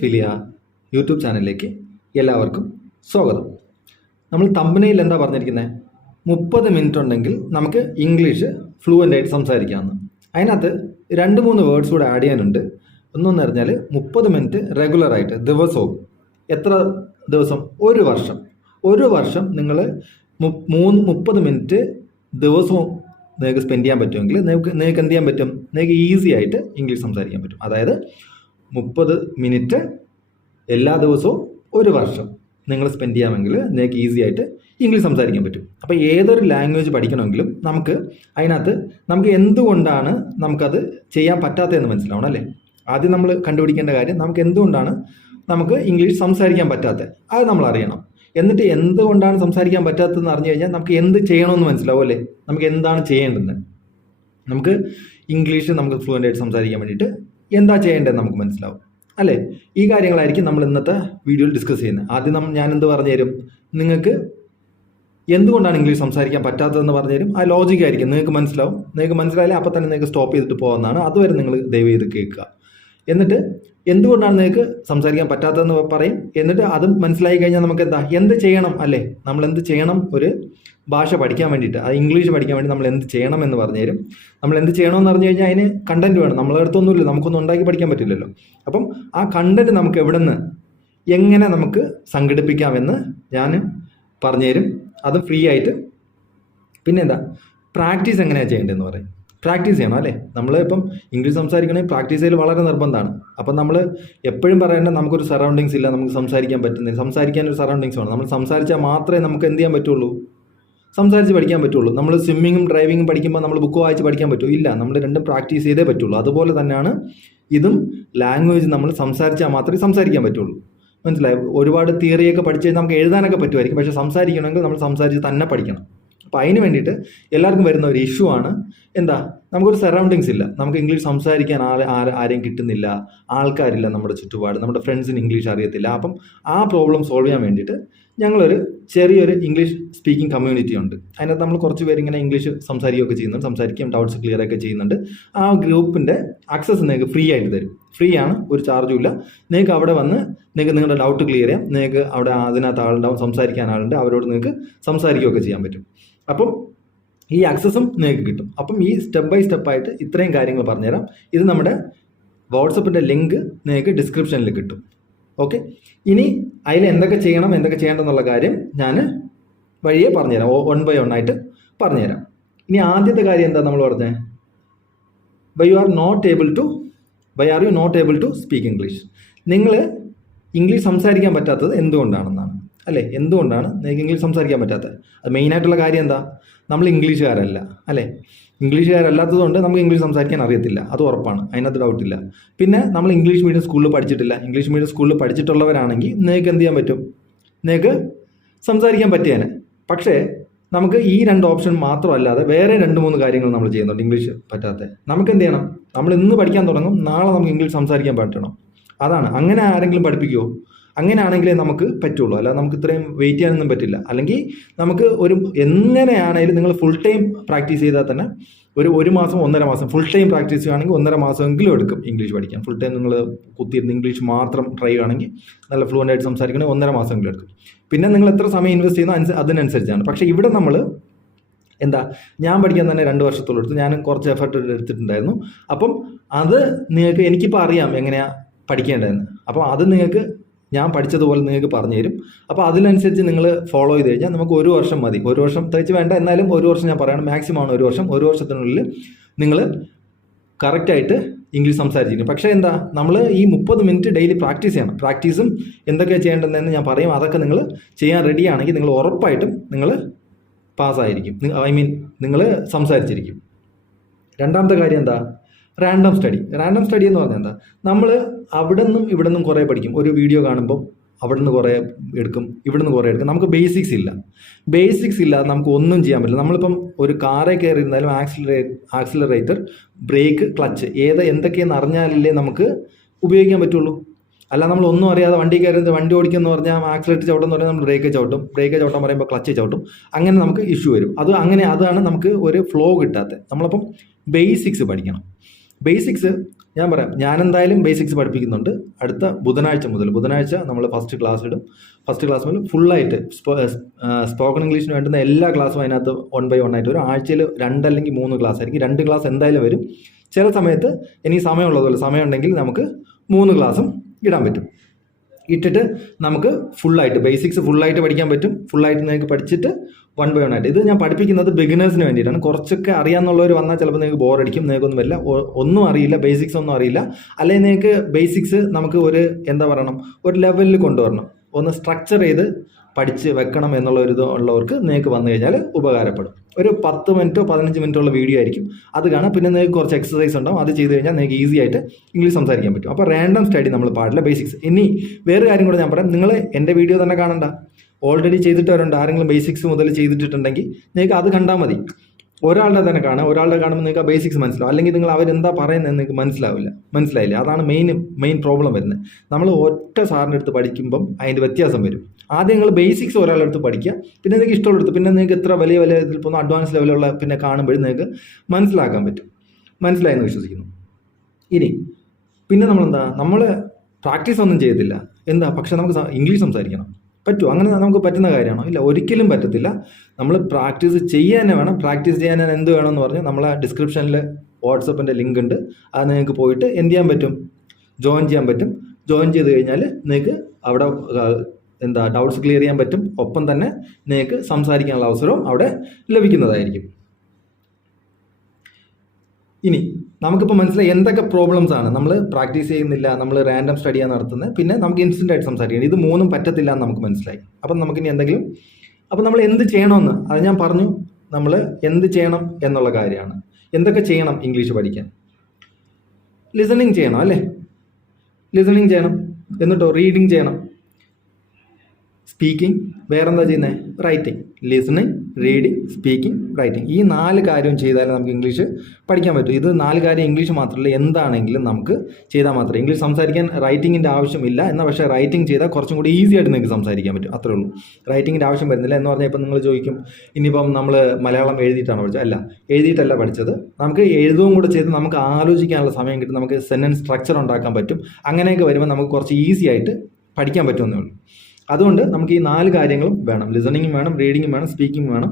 Philia YouTube ചാനലിലേക്ക് എല്ലാവർക്കും സ്വാഗതം. നമ്മൾ തമ്പനയിൽ എന്താ പറഞ്ഞിരിക്കുന്നത്? 30 മിനിറ്റ് ഉണ്ടെങ്കിൽ നമുക്ക് ഇംഗ്ലീഷ് ഫ്ലുവൻ്റ് ആയിട്ട് സംസാരിക്കാമെന്ന്. അതിനകത്ത് 2-3 വേർഡ്സ് കൂടെ ആഡ് ചെയ്യാനുണ്ട്. ഒന്നെന്ന് പറഞ്ഞാൽ 30 മിനിറ്റ് റെഗുലറായിട്ട് ദിവസവും. എത്ര ദിവസം? ഒരു വർഷം നിങ്ങൾ 30 മിനിറ്റ് ദിവസവും നിങ്ങൾക്ക് സ്പെൻഡ് ചെയ്യാൻ പറ്റുമെങ്കിൽ നിങ്ങൾക്ക് എന്ത് ചെയ്യാൻ പറ്റും? നിങ്ങൾക്ക് ഈസി ആയിട്ട് ഇംഗ്ലീഷ് സംസാരിക്കാൻ പറ്റും. അതായത് 30 മിനിറ്റ് എല്ലാ ദിവസവും ഒരു വർഷം നിങ്ങൾ സ്പെൻഡ് ചെയ്യാമെങ്കിൽ നിങ്ങൾക്ക് ഈസി ആയിട്ട് ഇംഗ്ലീഷ് സംസാരിക്കാൻ പറ്റും. അപ്പോൾ ഏതൊരു ലാംഗ്വേജ് പഠിക്കണമെങ്കിലും അതിനകത്ത് നമുക്ക് എന്തുകൊണ്ടാണ് നമുക്കത് ചെയ്യാൻ പറ്റാത്തതെന്ന് മനസ്സിലാവണം അല്ലേ? ആദ്യം നമ്മൾ കണ്ടുപിടിക്കേണ്ട കാര്യം നമുക്ക് എന്തുകൊണ്ടാണ് നമുക്ക് ഇംഗ്ലീഷ് സംസാരിക്കാൻ പറ്റാത്തത്, അത് നമ്മൾ അറിയണം. എന്നിട്ട് എന്തുകൊണ്ടാണ് സംസാരിക്കാൻ പറ്റാത്തതെന്ന് അറിഞ്ഞു കഴിഞ്ഞാൽ നമുക്ക് എന്ത് ചെയ്യണമെന്ന് മനസ്സിലാവും അല്ലേ? നമുക്ക് എന്താണ് ചെയ്യേണ്ടത്, നമുക്ക് ഇംഗ്ലീഷ് നമുക്ക് ഫ്ലുവൻ്റ് ആയിട്ട് സംസാരിക്കാൻ വേണ്ടിയിട്ട് എന്താ ചെയ്യേണ്ടതെന്ന് നമുക്ക് മനസ്സിലാവും അല്ലേ? ഈ കാര്യങ്ങളായിരിക്കും നമ്മൾ ഇന്നത്തെ വീഡിയോയിൽ ഡിസ്കസ് ചെയ്യുന്നത്. ആദ്യം ഞാൻ എന്ത് പറഞ്ഞു തരും, നിങ്ങൾക്ക് എന്തുകൊണ്ടാണ് ഇംഗ്ലീഷ് സംസാരിക്കാൻ പറ്റാത്തതെന്ന് പറഞ്ഞു തരും. ആ ലോജിക് ആയിരിക്കും, നിങ്ങൾക്ക് മനസ്സിലാവും. നിങ്ങൾക്ക് മനസ്സിലായാലും അപ്പോൾ തന്നെ നിങ്ങൾക്ക് സ്റ്റോപ്പ് ചെയ്തിട്ട് പോകുന്നതാണ്. അതുവരെ നിങ്ങൾ ദയവ് ചെയ്ത് കേൾക്കുക. എന്നിട്ട് എന്തുകൊണ്ടാണ് നിങ്ങൾക്ക് സംസാരിക്കാൻ പറ്റാത്തതെന്ന് പറയും. എന്നിട്ട് അത് മനസ്സിലായി കഴിഞ്ഞാൽ നമുക്ക് എന്ത് ചെയ്യണം അല്ലേ? നമ്മൾ എന്ത് ചെയ്യണം? ഒരു ഭാഷ പഠിക്കാൻ വേണ്ടിയിട്ട്, അത് ഇംഗ്ലീഷ് പഠിക്കാൻ വേണ്ടി നമ്മൾ എന്ത് ചെയ്യണം എന്ന് പറഞ്ഞു തരും. നമ്മൾ എന്ത് ചെയ്യണമെന്ന് പറഞ്ഞു കഴിഞ്ഞാൽ അതിന് കണ്ടന്റ് വേണം. നമ്മളെ അടുത്തൊന്നുമില്ല, നമുക്കൊന്നും ഉണ്ടാക്കി പഠിക്കാൻ പറ്റില്ലല്ലോ. അപ്പം ആ കണ്ടന്റ് നമുക്ക് എവിടെ നിന്ന് എങ്ങനെ നമുക്ക് സംഘടിപ്പിക്കാമെന്ന് ഞാൻ പറഞ്ഞുതരും. അത് ഫ്രീ ആയിട്ട്. പിന്നെ പ്രാക്ടീസ് എങ്ങനെയാണ് ചെയ്യേണ്ടതെന്ന് പറയും. പ്രാക്ടീസ് ചെയ്യണം അല്ലേ? നമ്മൾ ഇപ്പം ഇംഗ്ലീഷ് സംസാരിക്കണമെങ്കിൽ പ്രാക്ടീസ് ചെയ്യൽ വളരെ നിർബന്ധമാണ്. അപ്പം നമ്മൾ എപ്പോഴും പറയേണ്ടത് നമുക്കൊരു സറൗണ്ടിങ്സ് ഇല്ല, നമുക്ക് സംസാരിക്കാൻ പറ്റുന്നില്ല. സംസാരിക്കാൻ ഒരു സറൗണ്ടിങ്സ് വേണം. നമ്മൾ സംസാരിച്ചാൽ മാത്രമേ നമുക്ക് എന്ത് ചെയ്യാൻ പറ്റുള്ളൂ? സംസാരിച്ച് പഠിക്കാൻ പറ്റുള്ളൂ. നമ്മൾ സ്വിമ്മിങ്ങും ഡ്രൈവിങ്ങും പഠിക്കുമ്പോൾ നമ്മൾ ബുക്ക് വായിച്ച് പഠിക്കാൻ പറ്റുമോ? ഇല്ല, നമ്മൾ രണ്ടും പ്രാക്ടീസ് ചെയ്തേ പറ്റുള്ളൂ. അതുപോലെ തന്നെയാണ് ഇതും. ലാംഗ്വേജ് നമ്മൾ സംസാരിച്ചാൽ മാത്രമേ സംസാരിക്കാൻ പറ്റുള്ളൂ. മനസ്സിലായി? ഒരുപാട് തിയറിയൊക്കെ പഠിച്ച് കഴിഞ്ഞാൽ നമുക്ക് എഴുതാനൊക്കെ പറ്റുമായിരിക്കും, പക്ഷേ സംസാരിക്കണമെങ്കിൽ നമ്മൾ സംസാരിച്ച് തന്നെ പഠിക്കണം. അപ്പോൾ അതിന് വേണ്ടിയിട്ട് എല്ലാവർക്കും വരുന്ന ഒരു ഇഷ്യൂ ആണ് നമുക്കൊരു സറൗണ്ടിങ്സ് ഇല്ല, നമുക്ക് ഇംഗ്ലീഷ് സംസാരിക്കാൻ ആരെയും കിട്ടുന്നില്ല, ആൾക്കാരില്ല നമ്മുടെ ചുറ്റുപാട്, നമ്മുടെ ഫ്രണ്ട്സിന് ഇംഗ്ലീഷ് അറിയത്തില്ല. അപ്പം ആ പ്രോബ്ലം സോൾവ് ചെയ്യാൻ വേണ്ടിയിട്ട് ഞങ്ങളൊരു ചെറിയൊരു ഇംഗ്ലീഷ് സ്പീക്കിംഗ് കമ്മ്യൂണിറ്റി ഉണ്ട്. അതിനകത്ത് നമ്മൾ കുറച്ച് പേര് ഇങ്ങനെ ഇംഗ്ലീഷ് സംസാരിക്കുകയൊക്കെ ചെയ്യുന്നുണ്ട്, സംസാരിക്കുകയും ഡൗട്ട്സ് ക്ലിയർ ഒക്കെ ചെയ്യുന്നുണ്ട്. ആ ഗ്രൂപ്പിൻ്റെ ആക്സസ് നിങ്ങൾക്ക് ഫ്രീ ആയിട്ട് തരും. ഫ്രീ ആണ്, ഒരു ചാർജും ഇല്ല. നിങ്ങൾക്ക് അവിടെ വന്ന് നിങ്ങൾക്ക് നിങ്ങളുടെ ഡൗട്ട് ക്ലിയർ ചെയ്യാം. നിങ്ങൾക്ക് അവിടെ അതിനകത്ത് ആളുണ്ടാവും, സംസാരിക്കാൻ ആളുണ്ട്, അവരോട് നിങ്ങൾക്ക് സംസാരിക്കുകയൊക്കെ ചെയ്യാൻ പറ്റും. അപ്പം ഈ ആക്സസും നിങ്ങൾക്ക് കിട്ടും. അപ്പം ഈ സ്റ്റെപ്പ് ബൈ സ്റ്റെപ്പായിട്ട് ഇത്രയും കാര്യങ്ങൾ പറഞ്ഞുതരാം. ഇത് നമ്മുടെ വാട്സപ്പിൻ്റെ ലിങ്ക് നിങ്ങൾക്ക് ഡിസ്ക്രിപ്ഷനിൽ കിട്ടും. ഓക്കെ, ഇനി അതിൽ എന്തൊക്കെ ചെയ്യണം എന്തൊക്കെ ചെയ്യേണ്ടെന്നുള്ള കാര്യം ഞാൻ വഴിയെ പറഞ്ഞുതരാം. 1 by 1 ആയിട്ട് പറഞ്ഞുതരാം. ഇനി ആദ്യത്തെ കാര്യം എന്താ നമ്മൾ പറഞ്ഞത്? Why are you not able to speak English. നിങ്ങൾ ഇംഗ്ലീഷ് സംസാരിക്കാൻ പറ്റാത്തത് എന്തുകൊണ്ടാണെന്നാണ് അല്ലേ? എന്തുകൊണ്ടാണ് നിങ്ങൾക്ക് ഇംഗ്ലീഷ് സംസാരിക്കാൻ പറ്റാത്തത്? അത് മെയിനായിട്ടുള്ള കാര്യം നമ്മൾ ഇംഗ്ലീഷുകാരല്ല അല്ലേ? ഇംഗ്ലീഷുകാരല്ലാത്തതുകൊണ്ട് നമുക്ക് ഇംഗ്ലീഷ് സംസാരിക്കാൻ അറിയത്തില്ല, അത് ഉറപ്പാണ്, അതിനകത്ത് ഡൗട്ടില്ല. പിന്നെ നമ്മൾ ഇംഗ്ലീഷ് മീഡിയം സ്കൂളിൽ പഠിച്ചിട്ടില്ല. ഇംഗ്ലീഷ് മീഡിയം സ്കൂളിൽ പഠിച്ചിട്ടുള്ളവരാണെങ്കിൽ നിങ്ങൾക്ക് എന്ത് ചെയ്യാൻ പറ്റും? നിങ്ങൾക്ക് സംസാരിക്കാൻ പറ്റിയേനെ. പക്ഷേ നമുക്ക് ഈ 2 ഓപ്ഷൻ മാത്രമല്ലാതെ വേറെ 2-3 കാര്യങ്ങൾ നമ്മൾ ചെയ്യുന്നുണ്ട് ഇംഗ്ലീഷ് പറ്റാത്ത. നമുക്ക് എന്ത് ചെയ്യണം? നമ്മൾ ഇന്ന് പഠിക്കാൻ തുടങ്ങും, നാളെ നമുക്ക് ഇംഗ്ലീഷ് സംസാരിക്കാൻ പറ്റണം. അതാണ്. അങ്ങനെ ആരെങ്കിലും പഠിപ്പിക്കുമോ? അങ്ങനെയാണെങ്കിലേ നമുക്ക് പറ്റുള്ളൂ, അല്ലാതെ നമുക്ക് ഇത്രയും വെയിറ്റ് ചെയ്യാനൊന്നും പറ്റില്ല. അല്ലെങ്കിൽ നമുക്ക് എങ്ങനെയാണെങ്കിലും നിങ്ങൾ ഫുൾ ടൈം പ്രാക്ടീസ് ചെയ്താൽ തന്നെ ഒരു മാസം 1.5 മാസം ഫുൾ ടൈം പ്രാക്ടീസ് ചെയ്യുകയാണെങ്കിൽ 1.5 മാസമെങ്കിലും എടുക്കും ഇംഗ്ലീഷ് പഠിക്കാൻ. ഫുൾ ടൈം നിങ്ങൾ കുത്തിയിരുന്ന് ഇംഗ്ലീഷ് മാത്രം ട്രൈ ചെയ്യുകയാണെങ്കിൽ, നല്ല ഫ്ലുവൻ്റ് ആയിട്ട് സംസാരിക്കണമെങ്കിൽ 1.5 മാസമെങ്കിലും എടുക്കും. പിന്നെ നിങ്ങൾ എത്ര സമയം ഇൻവെസ്റ്റ് ചെയ്യുന്നോ അതിനനുസരിച്ചാണ്. പക്ഷേ ഇവിടെ നമ്മൾ ഞാൻ പഠിക്കാൻ തന്നെ 2 വർഷത്തോളം എടുത്തു. ഞാൻ കുറച്ച് എഫർട്ട് എടുത്തിട്ടുണ്ടായിരുന്നു. അപ്പം അത് എനിക്കിപ്പോൾ അറിയാം എങ്ങനെയാണ് പഠിക്കേണ്ടതെന്ന്. അപ്പം അത് ഞാൻ പഠിച്ചതുപോലെ നിങ്ങൾക്ക് പറഞ്ഞു തരും. അപ്പോൾ അതിനനുസരിച്ച് നിങ്ങൾ ഫോളോ ചെയ്ത് കഴിഞ്ഞാൽ നമുക്ക് 1 വർഷം മതി. 1 വർഷം തികച്ച് വേണ്ട, എന്നാലും 1 വർഷം ഞാൻ പറയണം, മാക്സിമം ആണ് 1 വർഷം. 1 വർഷത്തിനുള്ളിൽ നിങ്ങൾ കറക്റ്റായിട്ട് ഇംഗ്ലീഷ് സംസാരിച്ചിരിക്കും. പക്ഷേ നമ്മൾ ഈ 30 മിനിറ്റ് ഡെയിലി പ്രാക്ടീസ് ചെയ്യണം. പ്രാക്ടീസും എന്തൊക്കെയാണ് ചെയ്യേണ്ടതെന്ന് ഞാൻ പറയും. അതൊക്കെ നിങ്ങൾ ചെയ്യാൻ റെഡിയാണെങ്കിൽ നിങ്ങൾ ഉറപ്പായിട്ടും നിങ്ങൾ പാസ്സായിരിക്കും. നിങ്ങൾ സംസാരിച്ചിരിക്കും. രണ്ടാമത്തെ കാര്യം റാൻഡം സ്റ്റഡി. റാൻഡം സ്റ്റഡി എന്ന് പറഞ്ഞാൽ നമ്മൾ അവിടെ നിന്നും ഇവിടെ നിന്നും കുറേ പഠിക്കും. ഒരു വീഡിയോ കാണുമ്പോൾ അവിടെ നിന്ന് കുറേ എടുക്കും, ഇവിടെ നിന്ന് കുറേ എടുക്കും. നമുക്ക് ബേസിക്സ് ഇല്ലാതെ നമുക്ക് ഒന്നും ചെയ്യാൻ പറ്റില്ല. നമ്മളിപ്പം ഒരു കാറേ കയറിയിരുന്നാലും ആക്സിലറേറ്റർ, ബ്രേക്ക്, ക്ലച്ച് എന്തൊക്കെയെന്ന് അറിഞ്ഞാലല്ലേ നമുക്ക് ഉപയോഗിക്കാൻ പറ്റുള്ളൂ. അല്ല നമ്മൾ ഒന്നും അറിയാതെ വണ്ടി കയറുന്നത്, വണ്ടി ഓടിക്കുമെന്ന് പറഞ്ഞാൽ ആക്സിലേറ്റർ ചവിട്ടെന്ന് പറഞ്ഞാൽ നമ്മൾ ബ്രേക്ക് ചവിട്ടാൻ പറയുമ്പോൾ ക്ലച്ച് ചവിട്ടും. അങ്ങനെ നമുക്ക് ഇഷ്യൂ വരും. അതാണ് നമുക്ക് ഒരു ഫ്ലോ കിട്ടാത്തത്. നമ്മളപ്പം ബേസിക്സ് പഠിക്കണം. ബേസിക്സ് ഞാൻ പറയാം, ഞാൻ എന്തായാലും ബേസിക്സ് പഠിപ്പിക്കുന്നുണ്ട്. അടുത്ത ബുധനാഴ്ച നമ്മൾ ഫസ്റ്റ് ക്ലാസ് ഇടും. ഫസ്റ്റ് ക്ലാസ് മുതൽ ഫുള്ളായിട്ട് സ്പോക്കൺ ഇംഗ്ലീഷിന് വേണ്ടുന്ന എല്ലാ ക്ലാസ്സും അതിനകത്ത് 1 by 1 ആയിട്ട് വരും. ആഴ്ചയിൽ 2 അല്ലെങ്കിൽ 3 ക്ലാസ് ആയിരിക്കും. 2 ക്ലാസ് എന്തായാലും വരും. ചില സമയത്ത് ഇനി സമയം ഉണ്ടെങ്കിൽ നമുക്ക് 3 ക്ലാസ്സും ഇടാൻ പറ്റും. ഇട്ടിട്ട് നമുക്ക് ഫുള്ളായിട്ട് ബേസിക്സ് ഫുള്ളായിട്ട് പഠിക്കാൻ പറ്റും. ഫുള്ളായിട്ട് നിങ്ങൾക്ക് പഠിച്ചിട്ട് 1 by 1 ആയിട്ട്. ഇത് ഞാൻ പഠിപ്പിക്കുന്നത് ബിഗിനേഴ്സിന് വേണ്ടിയിട്ടാണ്. കുറച്ചൊക്കെ അറിയാമെന്നുള്ളവർ വന്നാൽ ചിലപ്പോൾ നിങ്ങൾക്ക് ബോറടിക്കും. നിങ്ങൾക്കൊന്നും വരില്ല, ഒന്നും അറിയില്ല, ബേസിക്സ് ഒന്നും അറിയില്ല. അല്ലെങ്കിൽ നിങ്ങൾക്ക് ബേസിക്സ് നമുക്ക് ഒരു ഒരു ലെവലിൽ കൊണ്ടുവരണം, ഒന്ന് സ്ട്രക്ചർ ചെയ്ത് പഠിച്ച് വെക്കണം എന്നുള്ള ഒരു ഇത് ഉള്ളവർക്ക് നിങ്ങൾക്ക് വന്നു കഴിഞ്ഞാൽ ഉപകാരപ്പെടും. ഒരു 10 മിനിറ്റോ 15 മിനിറ്റോ ഉള്ള വീഡിയോ ആയിരിക്കും, അത് കാണാം. പിന്നെ നിങ്ങൾക്ക് കുറച്ച് എക്സസൈസ് ഉണ്ടാവും, അത് ചെയ്ത് കഴിഞ്ഞാൽ നിങ്ങൾക്ക് ഈസി ആയിട്ട് ഇംഗ്ലീഷ് സംസാരിക്കാൻ പറ്റും. അപ്പോൾ റാൻഡം സ്റ്റഡി നമ്മൾ പാടില്ല, ബേസിക്സ്. ഇനി വേറെ കാര്യം കൂടെ ഞാൻ പറയാം, നിങ്ങൾ എൻ്റെ വീഡിയോ തന്നെ കാണണ്ട, ഓൾറെഡി ചെയ്തിട്ടവരുണ്ട്. ആരെങ്കിലും ബേസിക്സ് മുതൽ ചെയ്തിട്ടുണ്ടെങ്കിൽ നിങ്ങൾക്ക് അത് കണ്ടാൽ മതി. ഒരാളുടെ തന്നെ കാണുമ്പോൾ നിങ്ങൾക്ക് ആ ബേസിക്സ് മനസ്സിലാവും. അല്ലെങ്കിൽ നിങ്ങൾ അവരെന്താ പറയുന്നത് നിങ്ങൾക്ക് മനസ്സിലായില്ല. അതാണ് മെയിൻ പ്രോബ്ലം വരുന്നത്. നമ്മൾ ഒറ്റ സാറിൻ്റെ അടുത്ത് പഠിക്കുമ്പം അതിൻ്റെ വ്യത്യാസം വരും. ആദ്യം നിങ്ങൾ ബേസിക്സ് ഒരാളുടെ അടുത്ത് പഠിക്കുക, പിന്നെ നിങ്ങൾക്ക് ഇഷ്ടമുള്ള പിന്നെ നിങ്ങൾക്ക് എത്ര വലിയ ഇതിൽ പോകുന്ന അഡ്വാൻസ് ലെവലുള്ള പിന്നെ കാണുമ്പോഴും നിങ്ങൾക്ക് മനസ്സിലാക്കാൻ പറ്റും. മനസ്സിലായെന്ന് വിശ്വസിക്കുന്നു. ഇനി പിന്നെ നമ്മൾ പ്രാക്ടീസ് ഒന്നും ചെയ്യത്തില്ല, പക്ഷെ നമുക്ക് ഇംഗ്ലീഷ് സംസാരിക്കണം. പറ്റുമോ? അങ്ങനെ നമുക്ക് പറ്റുന്ന കാര്യമാണോ? ഇല്ല, ഒരിക്കലും പറ്റത്തില്ല. നമ്മൾ പ്രാക്ടീസ് ചെയ്യാൻ വേണം. പ്രാക്ടീസ് ചെയ്യാൻ എന്ത് വേണമെന്ന് പറഞ്ഞാൽ നമ്മളെ ഡിസ്ക്രിപ്ഷനിൽ വാട്സപ്പിൻ്റെ ലിങ്ക് ഉണ്ട്. അത് നിങ്ങൾക്ക് പോയിട്ട് എന്ത് ചെയ്യാൻ പറ്റും? ജോയിൻ ചെയ്യാൻ പറ്റും. ജോയിൻ ചെയ്ത് കഴിഞ്ഞാൽ നിങ്ങൾക്ക് അവിടെ ഡൗട്ട്സ് ക്ലിയർ ചെയ്യാൻ പറ്റും. ഒപ്പം തന്നെ നിങ്ങൾക്ക് സംസാരിക്കാനുള്ള അവസരവും അവിടെ ലഭിക്കുന്നതായിരിക്കും. ഇനി നമുക്കിപ്പോൾ മനസ്സിലായി എന്തൊക്കെ പ്രോബ്ലംസ് ആണ്. നമ്മൾ പ്രാക്ടീസ് ചെയ്യുന്നില്ല, നമ്മൾ റാൻഡം സ്റ്റഡിയാണ് നടത്തുന്നത്, പിന്നെ നമുക്ക് ഇൻസ്റ്റൻ്റ് ആയിട്ട് സംസാരിക്കണം. ഇത് മൂന്നും പറ്റത്തില്ല എന്ന് നമുക്ക് മനസ്സിലായി. അപ്പം നമുക്കിനി അപ്പം നമ്മൾ എന്ത് ചെയ്യണമെന്ന് അത് ഞാൻ പറഞ്ഞു. നമ്മൾ എന്ത് ചെയ്യണം എന്നുള്ള കാര്യമാണ്. എന്തൊക്കെ ചെയ്യണം ഇംഗ്ലീഷ് പഠിക്കാൻ? ലിസണിങ് ചെയ്യണം, അല്ലേ? ലിസണിങ് ചെയ്യണം. എന്നിട്ടോ റീഡിങ് ചെയ്യണം. സ്പീക്കിംഗ്, വേറെന്താ ചെയ്യുന്നത്? Writing. Listening, reading, speaking, writing. ഈ 4 കാര്യം ചെയ്താലേ നമുക്ക് ഇംഗ്ലീഷ് പഠിക്കാൻ പറ്റും. ഇത് 4 കാര്യം ഇംഗ്ലീഷ് മാത്രമല്ല, എന്താണെങ്കിലും നമുക്ക് ചെയ്താൽ മാത്രമേ. ഇംഗ്ലീഷ് സംസാരിക്കാൻ റൈറ്റിങ്ങിൻ്റെ ആവശ്യമില്ല, എന്നാൽ പക്ഷേ റൈറ്റിംഗ് ചെയ്താൽ കുറച്ചും കൂടി ഈസി ആയിട്ട് നിങ്ങൾക്ക് സംസാരിക്കാൻ പറ്റും. അത്രേ ഉള്ളൂ. റൈറ്റിങ്ങിൻ്റെ ആവശ്യം വരുന്നില്ല. എന്ന് പറഞ്ഞാൽ ഇപ്പം നിങ്ങൾ ചോദിക്കും, ഇനിയിപ്പം നമ്മൾ മലയാളം എഴുതിയിട്ടാണ് പഠിച്ചത്? അല്ല, എഴുതിയിട്ടല്ല പഠിച്ചത്. നമുക്ക് എഴുതുകയും കൂടെ ചെയ്ത് നമുക്ക് ആലോചിക്കാനുള്ള സമയം കിട്ടും. നമുക്ക് സെൻറ്റൻസ് സ്ട്രക്ചർ ഉണ്ടാക്കാൻ പറ്റും. അങ്ങനെയൊക്കെ വരുമ്പോൾ നമുക്ക് കുറച്ച് ഈസി ആയിട്ട് പഠിക്കാൻ പറ്റുമെന്നേ ഉള്ളൂ. അതുകൊണ്ട് നമുക്ക് ഈ 4 കാര്യങ്ങളും വേണം. ലിസണിങ്ങും വേണം, റീഡിങ്ങും വേണം, സ്പീക്കിംഗ് വേണം,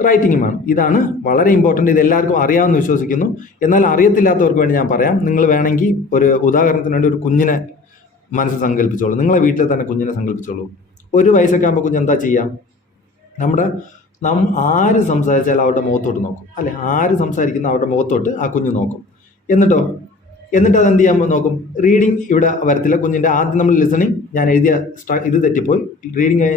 റൈറ്റിങ്ങും വേണം. ഇതാണ് വളരെ ഇമ്പോർട്ടൻ്റ്. ഇത് എല്ലാവർക്കും അറിയാമെന്ന് വിശ്വസിക്കുന്നു. എന്നാൽ അറിയത്തില്ലാത്തവർക്ക് വേണ്ടി ഞാൻ പറയാം. നിങ്ങൾ വേണമെങ്കിൽ ഒരു ഉദാഹരണത്തിന് വേണ്ടി ഒരു കുഞ്ഞിനെ മനസ്സിൽ സങ്കല്പിച്ചോളൂ. നിങ്ങളെ വീട്ടിൽ തന്നെ കുഞ്ഞിനെ സങ്കല്പിച്ചോളൂ. 1 വയസ്സൊക്കെ ആകുമ്പോൾ കുഞ്ഞ് എന്താ ചെയ്യാം? ആര് സംസാരിച്ചാലും അവരുടെ മുഖത്തോട്ട് നോക്കും, അല്ലെ? ആര് സംസാരിക്കുന്ന അവരുടെ മുഖത്തോട്ട് ആ കുഞ്ഞ് നോക്കും. എന്നിട്ട് അത് എന്ത് ചെയ്യാൻ നോക്കും? റീഡിങ് ഇവിടെ വരത്തില്ല. കുഞ്ഞിൻ്റെ ആദ്യം നമ്മൾ ലിസണിങ്, ഞാൻ എഴുതിയ ഇത് തെറ്റിപ്പോയി.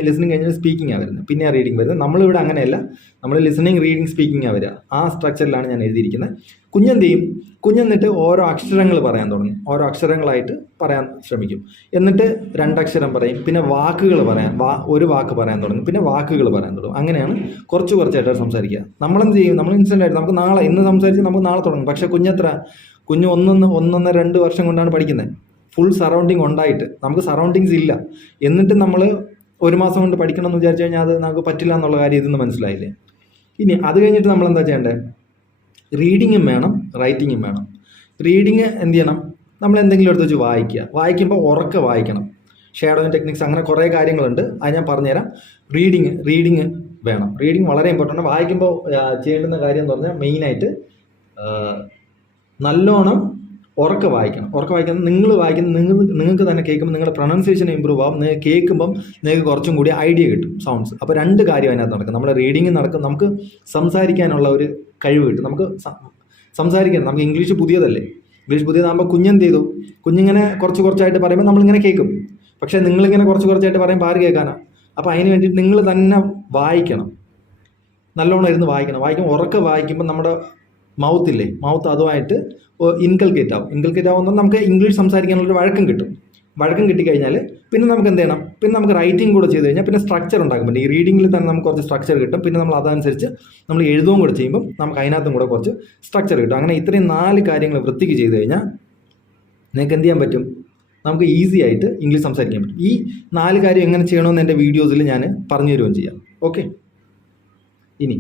ലിസണിങ് കഴിഞ്ഞാൽ സ്പീക്കിംഗാണ് വരുന്നത്, പിന്നെ റീഡിങ് വരുന്നത്. നമ്മളിവിടെ അങ്ങനെയല്ല. നമ്മൾ ലിസണിങ്, റീഡിങ്, സ്പീക്കിംഗാണ് വരിക. ആ സ്ട്രക്ചറിലാണ് ഞാൻ എഴുതിയിരിക്കുന്നത്. കുഞ്ഞെന്ത് ചെയ്യും? കുഞ്ഞെന്നിട്ട് ഓരോ അക്ഷരങ്ങൾ പറയാൻ തുടങ്ങും. ഓരോ അക്ഷരങ്ങളായിട്ട് പറയാൻ ശ്രമിക്കും. എന്നിട്ട് 2 അക്ഷരം പറയും. പിന്നെ വാക്കുകൾ പറയാൻ, ഒരു വാക്ക് പറയാൻ തുടങ്ങും. പിന്നെ വാക്കുകൾ പറയാൻ തുടങ്ങും. അങ്ങനെയാണ് കുറച്ചായിട്ട് സംസാരിക്കുക. നമ്മളെന്ത് ചെയ്യും? നമ്മൾ ഇൻസ്റ്റൻ്റ് ആയിട്ട് നമുക്ക് ഇന്ന് സംസാരിച്ച് നമുക്ക് നാളെ തുടങ്ങും. പക്ഷേ കുഞ്ഞ് 1-1.5 വർഷം കൊണ്ടാണ് പഠിക്കുന്നത്. ഫുൾ സറൗണ്ടിങ് ഉണ്ടായിട്ട് നമുക്ക് സറൗണ്ടിങ്സ് ഇല്ല. എന്നിട്ട് നമ്മൾ 1 മാസം കൊണ്ട് പഠിക്കണം എന്ന് വിചാരിച്ചു കഴിഞ്ഞാൽ അത് നമുക്ക് പറ്റില്ല എന്നുള്ള കാര്യം ഇതെന്ന് മനസ്സിലായില്ലേ? ഇനി അത് കഴിഞ്ഞിട്ട് നമ്മൾ എന്താ ചെയ്യേണ്ടത്? റീഡിങ്ങും വേണം, റൈറ്റിങ്ങും വേണം. റീഡിങ് എന്ത് ചെയ്യണം? നമ്മൾ എന്തെങ്കിലും എടുത്ത് വെച്ച് വായിക്കുമ്പോൾ ഉറക്കെ വായിക്കണം. ഷാഡോയിങ് ടെക്നിക്സ്, അങ്ങനെ കുറേ കാര്യങ്ങളുണ്ട്. അത് ഞാൻ പറഞ്ഞുതരാം. റീഡിങ് വേണം. റീഡിങ് വളരെ ഇമ്പോർട്ടൻ്റ്. വായിക്കുമ്പോൾ ചെയ്യേണ്ടുന്ന കാര്യം എന്ന് പറഞ്ഞാൽ മെയിനായിട്ട് നല്ലോണം ഉറക്കെ വായിക്കണം. നിങ്ങൾക്ക് തന്നെ കേൾക്കുമ്പോൾ നിങ്ങളുടെ പ്രൊനൗൺസിയേഷൻ ഇമ്പ്രൂവ് ആവും. നിങ്ങൾക്ക് കേൾക്കുമ്പം നിങ്ങൾക്ക് കുറച്ചും കൂടി ഐഡിയ കിട്ടും, സൗണ്ട്സ്. അപ്പോൾ 2 കാര്യം അതിനകത്ത് നടക്കും. നമ്മുടെ റീഡിങ് നടക്കും, നമുക്ക് സംസാരിക്കാനുള്ള ഒരു കഴിവ് കിട്ടും. നമുക്ക് ഇംഗ്ലീഷ് പുതിയതല്ലേ. ഇംഗ്ലീഷ് പുതിയതാകുമ്പോൾ കുഞ്ഞെന്ത് ചെയ്തു? കുഞ്ഞിങ്ങനെ കുറച്ചായിട്ട് പറയുമ്പോൾ നമ്മളിങ്ങനെ കേൾക്കും. പക്ഷേ നിങ്ങളിങ്ങനെ കുറച്ചായിട്ട് പറയുമ്പോൾ ആര് കേൾക്കാനാണ്? അപ്പോൾ അതിന് വേണ്ടിയിട്ട് നിങ്ങൾ തന്നെ വായിക്കണം. നല്ലോണം ഇരുന്ന് വായിക്കുമ്പോൾ ഉറക്കെ വായിക്കുമ്പോൾ നമ്മുടെ മൗത്ത് അതുമായിട്ട് ഇൻകൾക്കേറ്റ് ആവും. നമുക്ക് ഇംഗ്ലീഷ് സംസാരിക്കാനുള്ളൊരു വഴക്കം കിട്ടിക്കഴിഞ്ഞാൽ പിന്നെ നമുക്ക് എന്ത് ചെയ്യണം? പിന്നെ നമുക്ക് റൈറ്റിംഗ് കൂടെ ചെയ്ത് കഴിഞ്ഞാൽ പിന്നെ സ്ട്രക്ചർ ഉണ്ടാക്കും. പിന്നെ ഈ റീഡിങ്ങിൽ തന്നെ നമുക്ക് കുറച്ച് സ്ട്രക്ചർ കിട്ടും. പിന്നെ നമ്മൾ അതനുസരിച്ച് നമ്മൾ എഴുതുകയും കൂടെ ചെയ്യുമ്പോൾ നമുക്ക് അതിനകത്തും കൂടെ കുറച്ച് സ്ട്രക്ചർ കിട്ടും. അങ്ങനെ ഇത്രയും 4 കാര്യങ്ങൾ വൃത്തിക്ക് ചെയ്ത് കഴിഞ്ഞാൽ നിങ്ങൾക്ക് എന്ത് ചെയ്യാൻ പറ്റും? നമുക്ക് ഈസി ആയിട്ട് ഇംഗ്ലീഷ് സംസാരിക്കാൻ പറ്റും. ഈ 4 കാര്യം എങ്ങനെ ചെയ്യണമെന്ന് എൻ്റെ വീഡിയോസിൽ ഞാൻ പറഞ്ഞു തരുകയും ചെയ്യാം. ഓക്കെ. ഇനി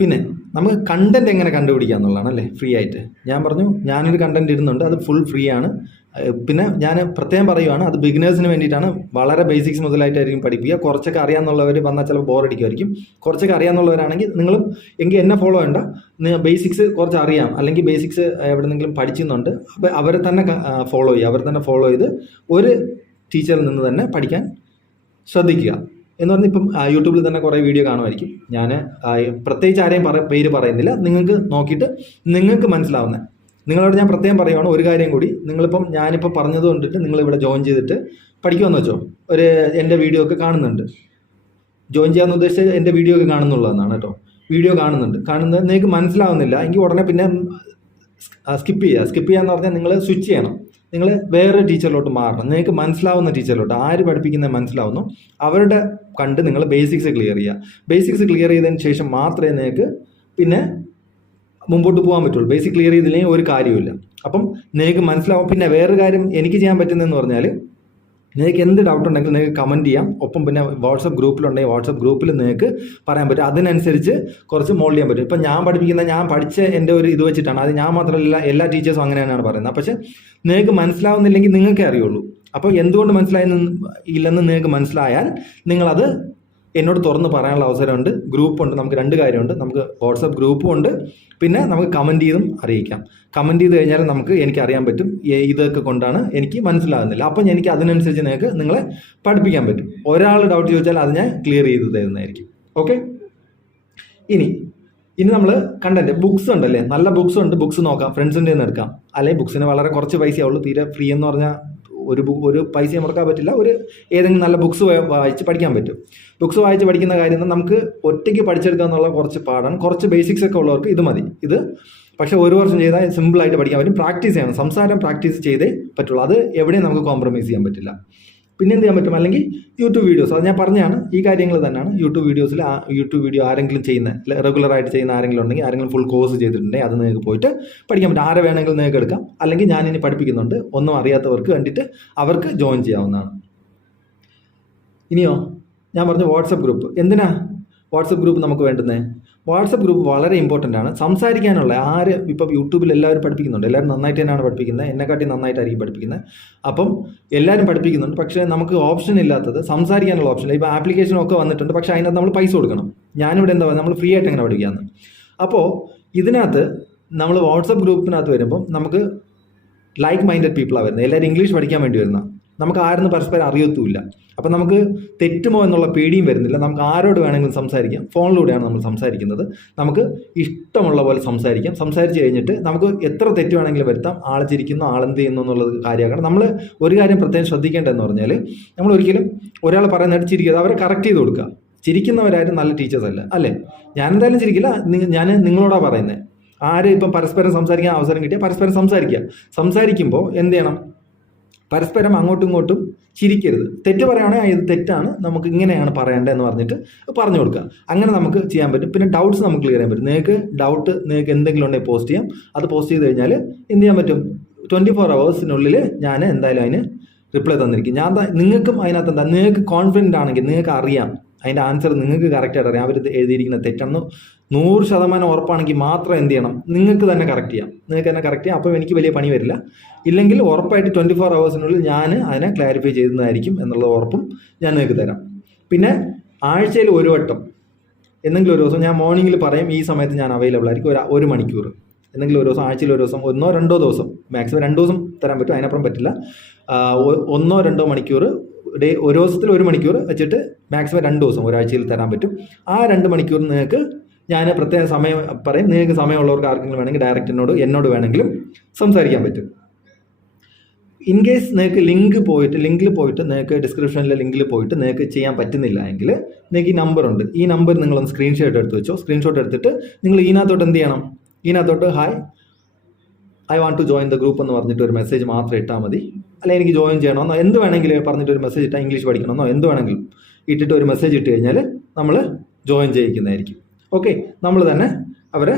പിന്നെ നമുക്ക് കണ്ടന്റ് എങ്ങനെ കണ്ടുപിടിക്കുക എന്നുള്ളതാണ് അല്ലേ, ഫ്രീ ആയിട്ട്. ഞാൻ പറഞ്ഞു ഞാനൊരു കണ്ടന്റ് ഇടുന്നുണ്ട്, അത് ഫുൾ ഫ്രീ ആണ്. പിന്നെ ഞാൻ പ്രത്യേകം പറയുവാണ്, അത് ബിഗിനേഴ്സിന് വേണ്ടിയിട്ടാണ്. വളരെ ബേസിക്സ് മുതലായിട്ടായിരിക്കും പഠിപ്പിക്കുക. കുറച്ചൊക്കെ അറിയാമെന്നുള്ളവർ വന്നാൽ ചിലപ്പോൾ ബോറടിക്കുമായിരിക്കും. കുറച്ചൊക്കെ അറിയാമെന്നുള്ളവരാണെങ്കിൽ നിങ്ങളും എങ്കിൽ എന്നെ ഫോളോ ചെയ്യണ്ട, ബേസിക്സ് കുറച്ച് അറിയാം അല്ലെങ്കിൽ ബേസിക്സ് എവിടെന്നെങ്കിലും പഠിക്കുന്നുണ്ട്, അപ്പോൾ അവരെ തന്നെ ഫോളോ ചെയ്യുക. അവർ തന്നെ ഫോളോ ചെയ്ത് ഒരു ടീച്ചറിൽ നിന്ന് തന്നെ പഠിക്കാൻ ശ്രദ്ധിക്കുക. എന്ന് പറഞ്ഞാൽ ഇപ്പം യൂട്യൂബിൽ തന്നെ കുറേ വീഡിയോ കാണുമായിരിക്കും. ഞാൻ പ്രത്യേകിച്ച് ആരെയും പേര് പറയുന്നില്ല, നിങ്ങൾക്ക് നോക്കിയിട്ട് നിങ്ങൾക്ക് മനസ്സിലാവുന്ന നിങ്ങളോട് ഞാൻ പ്രത്യേകം പറയുവാണ് ഒരു കാര്യം കൂടി. ഞാനിപ്പോൾ പറഞ്ഞത് കൊണ്ടിട്ട് നിങ്ങളിവിടെ ജോയിൻ ചെയ്തിട്ട് പഠിക്കുമെന്ന് വെച്ചോ, എൻ്റെ വീഡിയോ ഒക്കെ കാണുന്നുണ്ട്, ജോയിൻ ചെയ്യാമെന്ന് ഉദ്ദേശിച്ച് എൻ്റെ വീഡിയോ ഒക്കെ കാണുന്നുള്ളതെന്നാണ് കേട്ടോ. വീഡിയോ കാണുന്നത് നിങ്ങൾക്ക് മനസ്സിലാവുന്നില്ല എങ്കിൽ ഉടനെ പിന്നെ സ്കിപ്പ് ചെയ്യാന്ന് പറഞ്ഞാൽ നിങ്ങൾ സ്വിച്ച് ചെയ്യണം. നിങ്ങൾ വേറെ ടീച്ചറിലോട്ട് മാറണം. നിങ്ങൾക്ക് മനസ്സിലാവുന്ന ടീച്ചറിലോട്ട്, ആര് പഠിപ്പിക്കുന്നത് മനസ്സിലാവുന്നു അവരുടെ കണ്ട് നിങ്ങൾ ബേസിക്സ് ക്ലിയർ ചെയ്യുക. ബേസിക്സ് ക്ലിയർ ചെയ്തതിന് ശേഷം മാത്രമേ നിങ്ങൾക്ക് പിന്നെ മുമ്പോട്ട് പോകാൻ പറ്റുള്ളൂ. ബേസിക് ക്ലിയർ ചെയ്തില്ലെങ്കിൽ ഒരു കാര്യമില്ല. അപ്പം നിങ്ങൾക്ക് മനസ്സിലാവും. പിന്നെ വേറൊരു കാര്യം എനിക്ക് ചെയ്യാൻ പറ്റുന്നതെന്ന് പറഞ്ഞാൽ, നിങ്ങൾക്ക് എന്ത് ഡൗട്ട് ഉണ്ടെങ്കിലും നിങ്ങൾക്ക് കമൻറ്റ് ചെയ്യാം. ഒപ്പം പിന്നെ വാട്സപ്പ് ഗ്രൂപ്പിലുണ്ടെങ്കിൽ വാട്സപ്പ് ഗ്രൂപ്പിൽ നിങ്ങൾക്ക് പറയാൻ പറ്റും. അതിനനുസരിച്ച് കുറച്ച് മോൾഡ് ചെയ്യാൻ പറ്റും. ഇപ്പം ഞാൻ പഠിച്ച എൻ്റെ ഒരു ഇത് വെച്ചിട്ടാണ്, അത് ഞാൻ മാത്രമല്ല എല്ലാ ടീച്ചേഴ്സും അങ്ങനെ തന്നെയാണ് പറയുന്നത്. പക്ഷേ നിങ്ങൾക്ക് മനസ്സിലാവുന്നില്ലെങ്കിൽ നിങ്ങൾക്കേ അറിയുള്ളൂ. അപ്പോൾ എന്തുകൊണ്ട് ഇല്ലെന്ന് നിങ്ങൾക്ക് മനസ്സിലായാൽ നിങ്ങളത് എന്നോട് തുറന്ന് പറയാനുള്ള അവസരമുണ്ട്. ഗ്രൂപ്പുണ്ട്, നമുക്ക് 2 കാര്യമുണ്ട്. നമുക്ക് വാട്സപ്പ് ഗ്രൂപ്പും ഉണ്ട്, പിന്നെ നമുക്ക് കമൻറ്റ് ചെയ്തും അറിയിക്കാം. കമൻറ്റ് ചെയ്ത് കഴിഞ്ഞാൽ എനിക്ക് അറിയാൻ പറ്റും ഇതൊക്കെ കൊണ്ടാണ് എനിക്ക് മനസ്സിലാകുന്നില്ല. അപ്പം എനിക്ക് അതിനനുസരിച്ച് നിങ്ങളെ പഠിപ്പിക്കാൻ പറ്റും. ഒരാൾ ഡൗട്ട് ചോദിച്ചാൽ അത് ഞാൻ ക്ലിയർ ചെയ്ത് തരുന്നതായിരിക്കും. ഓക്കെ, ഇനി നമ്മൾ കണ്ടന്റ് ബുക്സ് ഉണ്ടല്ലേ, നല്ല ബുക്സ് ഉണ്ട്. ബുക്സ് നോക്കാം, ഫ്രണ്ട്സിൻ്റെ നിന്ന് എടുക്കാം. അല്ലെങ്കിൽ ബുക്സിന് വളരെ കുറച്ച് പൈസയാവുള്ളൂ. തീരെ ഫ്രീ എന്ന് പറഞ്ഞാൽ ഒരു പൈസ മുടക്കാൻ പറ്റില്ല. ഏതെങ്കിലും നല്ല ബുക്സ് വായിച്ച് പഠിക്കാൻ പറ്റും. ബുക്സ് വായിച്ച് പഠിക്കുന്ന കാര്യം നമുക്ക് ഒറ്റയ്ക്ക് പഠിച്ചെടുക്കുക എന്നുള്ള കുറച്ച് പാടാണ്. കുറച്ച് ബേസിക്സ് ഒക്കെ ഉള്ളവർക്ക് ഇത് മതി. പക്ഷേ 1 വർഷം ചെയ്താൽ സിമ്പിളായിട്ട് പഠിക്കാൻ പറ്റും. പ്രാക്ടീസ് ചെയ്യണം, സംസാരം പ്രാക്ടീസ് ചെയ്തേ പറ്റുള്ളൂ. അത് എവിടെയും നമുക്ക് കോംപ്രമൈസ് ചെയ്യാൻ പറ്റില്ല. പിന്നെ എന്ത് ചെയ്യാൻ പറ്റും, അല്ലെങ്കിൽ യൂട്യൂബ് വീഡിയോസ്, അത് ഞാൻ പറഞ്ഞാണ്, ഈ കാര്യങ്ങൾ തന്നെയാണ്. യൂട്യൂബ് വീഡിയോ ആരെങ്കിലും റെഗുലറായിട്ട് ചെയ്യുന്ന ആരെങ്കിലും ഉണ്ടെങ്കിൽ, ആരെങ്കിലും ഫുൾ കോഴ്സ് ചെയ്തിട്ടുണ്ടെങ്കിൽ അത് നിങ്ങൾക്ക് പോയിട്ട് പഠിക്കാൻ പറ്റും. ആരെ വേണമെങ്കിലും നിങ്ങൾക്ക് എടുക്കാം. അല്ലെങ്കിൽ ഞാനിനി പഠിപ്പിക്കുന്നുണ്ട്, ഒന്നും അറിയാത്തവർക്ക് വേണ്ടിയിട്ട് അവർക്ക് ജോയിൻ ചെയ്യാവുന്നതാണ്. ഇനിയോ ഞാൻ പറഞ്ഞ വാട്സപ്പ് ഗ്രൂപ്പ്. എന്തിനാ വാട്സപ്പ് ഗ്രൂപ്പ് നമുക്ക് വേണ്ടുന്നത്? വാട്സപ്പ് ഗ്രൂപ്പ് വളരെ ഇമ്പോർട്ടൻ്റ് ആണ്. സംസാരിക്കാനുള്ള ഇപ്പം യൂട്യൂബിൽ എല്ലാവരും പഠിപ്പിക്കുന്നുണ്ട്. എല്ലാവരും നന്നായിട്ട് തന്നെയാണ് പഠിപ്പിക്കുന്നത്, എന്നെക്കാട്ടി നന്നായിട്ടായിരിക്കും പഠിപ്പിക്കുന്നത്. അപ്പം എല്ലാവരും പഠിപ്പിക്കുന്നുണ്ട്. പക്ഷേ നമുക്ക് ഓപ്ഷൻ ഇല്ലാത്തത് സംസാരിക്കാനുള്ള ഓപ്ഷൻ. ഇപ്പോൾ ആപ്ലിക്കേഷനൊക്കെ വന്നിട്ടുണ്ട്, പക്ഷേ അതിനകത്ത് നമ്മൾ പൈസ കൊടുക്കണം. ഞാനിവിടെ എന്താ പറയുക, നമ്മൾ ഫ്രീ ആയിട്ട് എങ്ങനെ പഠിക്കാമെന്ന്. അപ്പോൾ ഇതിനകത്ത് നമ്മൾ വാട്സപ്പ് ഗ്രൂപ്പിനകത്ത് വരുമ്പം നമുക്ക് ലൈക്ക് മൈൻഡഡ് പീപ്പിളാണ് വരുന്നത്. എല്ലാവരും ഇംഗ്ലീഷ് പഠിക്കാൻ വേണ്ടി വരുന്ന, നമുക്ക് ആരെന്ന് പരസ്പരം അറിയത്തുമില്ല. അപ്പം നമുക്ക് തെറ്റുമോ എന്നുള്ള പേടിയും വരുന്നില്ല. നമുക്ക് ആരോട് വേണമെങ്കിലും സംസാരിക്കാം. ഫോണിലൂടെയാണ് നമ്മൾ സംസാരിക്കുന്നത്. നമുക്ക് ഇഷ്ടമുള്ള പോലെ സംസാരിച്ച് കഴിഞ്ഞിട്ട് നമുക്ക് എത്ര തെറ്റ് വേണമെങ്കിലും വരുത്താം. ആൾ ചിരിക്കുന്നു, ആളെന്ത് ചെയ്യുന്നു എന്നുള്ളത് കാര്യമാണ്. നമ്മൾ ഒരു കാര്യം പ്രത്യേകം ശ്രദ്ധിക്കേണ്ടതെന്ന് പറഞ്ഞാൽ, നമ്മൾ ഒരിക്കലും ഒരാൾ പറയുന്നതായിട്ട് ചിരിക്കുക, അവരെ കറക്റ്റ് ചെയ്ത് കൊടുക്കുക. ചിരിക്കുന്നവരാരും നല്ല ടീച്ചേഴ്സ് അല്ല, അല്ലേ? ഞാനെന്തായാലും ചിരിക്കില്ല. ഞാൻ നിങ്ങളോടാണ് പറയുന്നത്. ഇപ്പം പരസ്പരം സംസാരിക്കാൻ അവസരം കിട്ടിയാൽ പരസ്പരം സംസാരിക്കുമ്പോൾ എന്ത് ചെയ്യണം, പരസ്പരം അങ്ങോട്ടും ഇങ്ങോട്ടും ചിരിക്കരുത്. തെറ്റ് പറയുകയാണെങ്കിൽ ഇത് തെറ്റാണ്, നമുക്ക് ഇങ്ങനെയാണ് പറയേണ്ടതെന്ന് പറഞ്ഞിട്ട് പറഞ്ഞു കൊടുക്കുക. അങ്ങനെ നമുക്ക് ചെയ്യാൻ പറ്റും. പിന്നെ ഡൗട്ട്സ് നമുക്ക് ക്ലിയർ ചെയ്യാൻ പറ്റും. നിങ്ങൾക്ക് എന്തെങ്കിലും ഉണ്ടെങ്കിൽ പോസ്റ്റ് ചെയ്യാം. അത് പോസ്റ്റ് ചെയ്ത് കഴിഞ്ഞാൽ എന്ത് ചെയ്യാൻ പറ്റും, 24 hours ഞാൻ എന്തായാലും അതിന് റിപ്ലൈ തന്നിരിക്കും. നിങ്ങൾക്കും അതിനകത്ത് നിങ്ങൾക്ക് കോൺഫിഡൻ്റ് ആണെങ്കിൽ, നിങ്ങൾക്ക് അറിയാം അതിൻ്റെ ആൻസർ, നിങ്ങൾക്ക് കറക്റ്റായിട്ട് അറിയാം അവർ എഴുതിയിരിക്കുന്നത് തെറ്റാണെന്ന് 100% ഉറപ്പാണെങ്കിൽ മാത്രം എന്ത് ചെയ്യണം, നിങ്ങൾക്ക് തന്നെ കറക്റ്റ് ചെയ്യാം. അപ്പോൾ എനിക്ക് വലിയ പണി വരില്ല. ഇല്ലെങ്കിൽ ഉറപ്പായിട്ട് 24 hours ഞാൻ അതിനെ ക്ലാരിഫൈ ചെയ്യുന്നതായിരിക്കും എന്നുള്ള ഉറപ്പും ഞാൻ നിങ്ങൾക്ക് തരാം. പിന്നെ ആഴ്ചയിൽ 1 വട്ടം എന്തെങ്കിലും ഒരു ദിവസം ഞാൻ മോർണിംഗിൽ പറയും, ഈ സമയത്ത് ഞാൻ അവൈലബിൾ ആയിരിക്കും. 1 മണിക്കൂർ എന്തെങ്കിലും ഒരു ദിവസം, ആഴ്ചയിൽ 1 ദിവസം, 1-2 ദിവസം, മാക്സിമം 2 ദിവസം തരാൻ പറ്റും, അതിനപ്പുറം പറ്റില്ല. 1-2 മണിക്കൂർ ഒരു ദിവസത്തിൽ 1 മണിക്കൂർ വെച്ചിട്ട് മാക്സിമം 2 ദിവസം ഒരാഴ്ചയിൽ തരാൻ പറ്റും. ആ 2 മണിക്കൂർ നിങ്ങൾക്ക് ഞാൻ പ്രത്യേക സമയം പറയും. നിങ്ങൾക്ക് സമയമുള്ളവർക്ക് ആർക്കെങ്കിലും വേണമെങ്കിൽ ഡയറക്റ്റ് എന്നോട് വേണമെങ്കിലും സംസാരിക്കാൻ പറ്റും. ഇൻ കേസ് നിങ്ങൾക്ക് ലിങ്കിൽ പോയിട്ട് നിങ്ങൾക്ക് ഡിസ്ക്രിപ്ഷനിലെ ലിങ്കിൽ പോയിട്ട് നിങ്ങൾക്ക് ചെയ്യാൻ പറ്റുന്നില്ല എങ്കിൽ നിങ്ങൾക്ക് ഈ നമ്പറുണ്ട്. ഈ നമ്പർ നിങ്ങളൊന്ന് സ്ക്രീൻഷോട്ട് എടുത്ത് വെച്ചോ. സ്ക്രീൻഷോട്ട് എടുത്തിട്ട് നിങ്ങൾ ഇതിനകത്തോട്ട് എന്ത് ചെയ്യണം, ഇതിനകത്തോട്ട് hi I want to join the group എന്ന് പറഞ്ഞിട്ട് ഒരു മെസ്സേജ് മാത്രം ഇട്ടാൽ മതി. അല്ലെങ്കിൽ എനിക്ക് ജോയിൻ ചെയ്യണമെന്നോ എന്ത് വേണമെങ്കിലും പറഞ്ഞിട്ട് ഒരു മെസ്സേജ് ഇട്ടാൽ, ഇംഗ്ലീഷ് പഠിക്കണമെന്നോ എന്ത് വേണമെങ്കിലും ഇട്ടിട്ട് ഒരു മെസ്സേജ് ഇട്ട് കഴിഞ്ഞാൽ നമ്മൾ ജോയിൻ ചെയ്യിക്കുന്നതായിരിക്കും. ഓക്കെ, നമ്മൾ തന്നെ അവരെ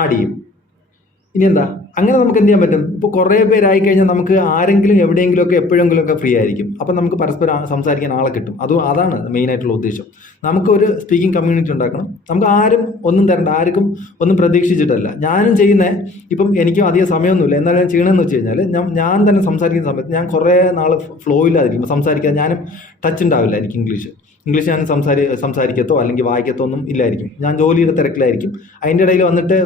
ആഡ് ചെയ്യും. ഇനി എന്താ, അങ്ങനെ നമുക്ക് എന്ത് ചെയ്യാൻ പറ്റും? ഇപ്പോൾ കുറേ പേരായി കഴിഞ്ഞാൽ നമുക്ക് ആരെങ്കിലും എവിടെയെങ്കിലുമൊക്കെ എപ്പോഴെങ്കിലുമൊക്കെ ഫ്രീ ആയിരിക്കും. അപ്പം നമുക്ക് പരസ്പരം സംസാരിക്കാൻ ആളെ കിട്ടും. അതാണ് മെയിനായിട്ടുള്ള ഉദ്ദേശം. നമുക്കൊരു സ്പീക്കിംഗ് കമ്മ്യൂണിറ്റി ഉണ്ടാക്കണം. നമുക്ക് ആരും ഒന്നും തരണ്ട, ആർക്കും ഒന്നും പ്രതീക്ഷിച്ചിട്ടല്ല. ഞാനും ചെയ്യുന്നത്, ഇപ്പം എനിക്കും അധികം സമയമൊന്നുമില്ല, എന്നാൽ ഞാൻ ചെയ്യണമെന്ന് വെച്ച് കഴിഞ്ഞാൽ ഞാൻ തന്നെ സംസാരിക്കുന്ന സമയത്ത് ഞാൻ കുറേ നാൾ ഫ്ലോ ഇല്ലാതിരിക്കും. സംസാരിക്കാൻ ഞാനും ടച്ച് ഉണ്ടാവില്ല. എനിക്ക് ഇംഗ്ലീഷ് ഞാൻ സംസാരിക്കത്തോ അല്ലെങ്കിൽ വായിക്കത്തോ ഒന്നും ഇല്ലായിരിക്കും. ഞാൻ ജോലിയുടെ തിരക്കിലായിരിക്കും. അതിൻ്റെ ഇടയിൽ വന്നിട്ട്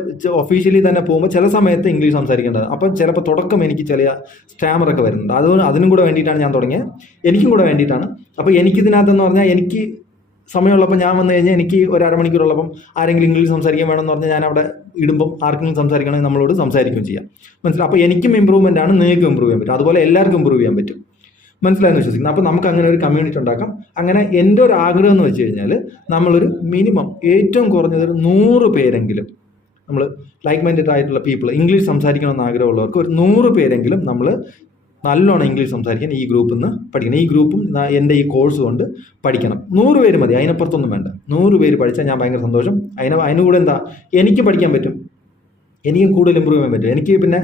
ഒഫീഷ്യലി തന്നെ പോകുമ്പോൾ ചില സമയത്ത് ഇംഗ്ലീഷ് സംസാരിക്കേണ്ടത്. അപ്പം ചിലപ്പോൾ തുടക്കം എനിക്ക് ചില സ്റ്റാമറൊക്കെ വരുന്നുണ്ട്. അതിനും കൂടെ വേണ്ടിയിട്ടാണ് ഞാൻ തുടങ്ങിയത്. എനിക്കും കൂടെ വേണ്ടിയിട്ടാണ്. അപ്പോൾ എനിക്കിതിനകത്തെന്ന് പറഞ്ഞാൽ എനിക്ക് സമയമുള്ളപ്പോൾ ഞാൻ വന്നു കഴിഞ്ഞാൽ എനിക്ക് ഒരു അരമണിക്കൂറുള്ളപ്പം ആരെങ്കിലും ഇംഗ്ലീഷ് സംസാരിക്കാൻ വേണമെന്ന് പറഞ്ഞാൽ ഞാൻ അവിടെ ഇടുമ്പം ആർക്കെങ്കിലും സംസാരിക്കണമെങ്കിൽ നമ്മളോട് സംസാരിക്കുകയും ചെയ്യാം. മനസ്സിലായി? അപ്പോൾ എനിക്കും ഇമ്പ്രൂവ്മെൻ്റ് ആണ്, നിങ്ങൾക്കും ഇമ്പ്രൂവ് ചെയ്യാൻ പറ്റും. അതുപോലെ എല്ലാവർക്കും ഇമ്പ്രൂവ് ചെയ്യാൻ പറ്റും. മനസ്സിലായെന്ന് വിശ്വസിക്കുന്നു. അപ്പോൾ നമുക്ക് അങ്ങനെ ഒരു കമ്മ്യൂണിറ്റി ഉണ്ടാക്കാം. അങ്ങനെ എൻ്റെ ഒരു ആഗ്രഹം എന്ന് വെച്ച് കഴിഞ്ഞാൽ നമ്മളൊരു മിനിമം ഏറ്റവും കുറഞ്ഞത് ഒരു 100 പേരെങ്കിലും നമ്മൾ ലൈക്ക് മൈൻഡഡ് ആയിട്ടുള്ള പീപ്പിൾ, ഇംഗ്ലീഷ് സംസാരിക്കണമെന്ന് ആഗ്രഹമുള്ളവർക്ക് ഒരു 100 പേരെങ്കിലും നമ്മൾ നല്ലോണം ഇംഗ്ലീഷ് സംസാരിക്കാൻ ഈ ഗ്രൂപ്പിൽ നിന്ന് പഠിക്കണം. ഈ ഗ്രൂപ്പും എൻ്റെ ഈ കോഴ്സ് കൊണ്ട് പഠിക്കണം. 100 പേര് മതി, അതിനപ്പുറത്തൊന്നും വേണ്ട. 100 പേര് പഠിച്ചാൽ ഞാൻ ഭയങ്കര സന്തോഷം. അതിനുകൂടെ എന്താ, എനിക്ക് പഠിക്കാൻ പറ്റും, എനിക്കും കൂടുതൽ ഇമ്പ്രൂവ് ചെയ്യാൻ പറ്റും. എനിക്ക് പിന്നെ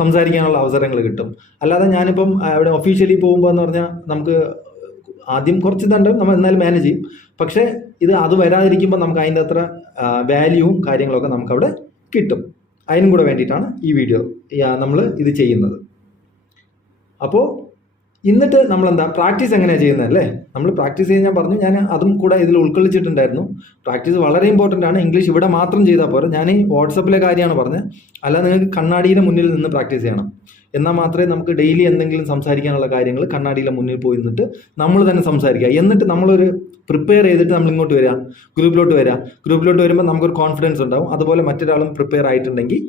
സംസാരിക്കാനുള്ള അവസരങ്ങൾ കിട്ടും. അല്ലാതെ ഞാനിപ്പം അവിടെ ഒഫീഷ്യലി പോകുമ്പോൾ എന്ന് പറഞ്ഞാൽ നമുക്ക് ആദ്യം കുറച്ച് ഇതുണ്ട്, നമ്മൾ എന്നാലും മാനേജ് ചെയ്യും. പക്ഷേ അത് വരാതിരിക്കുമ്പോൾ നമുക്ക് അതിൻ്റെ അത്ര വാല്യൂവും കാര്യങ്ങളൊക്കെ നമുക്കവിടെ കിട്ടും. അതിനും കൂടെ വേണ്ടിയിട്ടാണ് ഈ വീഡിയോ നമ്മൾ ഇത് ചെയ്യുന്നത്. അപ്പോൾ എന്നിട്ട് നമ്മളെന്താ പ്രാക്ടീസ് എങ്ങനെയാണ് ചെയ്യുന്നത് അല്ലേ? നമ്മൾ പ്രാക്ടീസ് ചെയ്യാൻ ഞാൻ പറഞ്ഞു, ഞാൻ അതും കൂടെ ഇതിൽ ഉൾക്കൊള്ളിച്ചിട്ടുണ്ടായിരുന്നു. പ്രാക്ടീസ് വളരെ ഇമ്പോർട്ടൻ്റ് ആണ്. ഇംഗ്ലീഷ് ഇവിടെ മാത്രം ചെയ്താൽ പോരാ. ഞാൻ ഈ വാട്സപ്പിലെ കാര്യമാണ് പറഞ്ഞത്. അല്ലാതെ നിങ്ങൾക്ക് കണ്ണാടിയുടെ മുന്നിൽ നിന്ന് പ്രാക്ടീസ് ചെയ്യണം. എന്നാൽ മാത്രമേ നമുക്ക് ഡെയിലി എന്തെങ്കിലും സംസാരിക്കാനുള്ള കാര്യങ്ങൾ കണ്ണാടിയുടെ മുന്നിൽ പോയി നിന്നിട്ട് നമ്മൾ തന്നെ സംസാരിക്കുക. എന്നിട്ട് നമ്മളൊരു പ്രിപ്പയർ ചെയ്തിട്ട് നമ്മൾ ഇങ്ങോട്ട് വരിക, ഗ്രൂപ്പിലോട്ട് വരുമ്പോൾ നമുക്കൊരു കോൺഫിഡൻസ് ഉണ്ടാവും. അതുപോലെ മറ്റൊരാളും പ്രിപ്പയർ ആയിട്ടുണ്ടെങ്കിൽ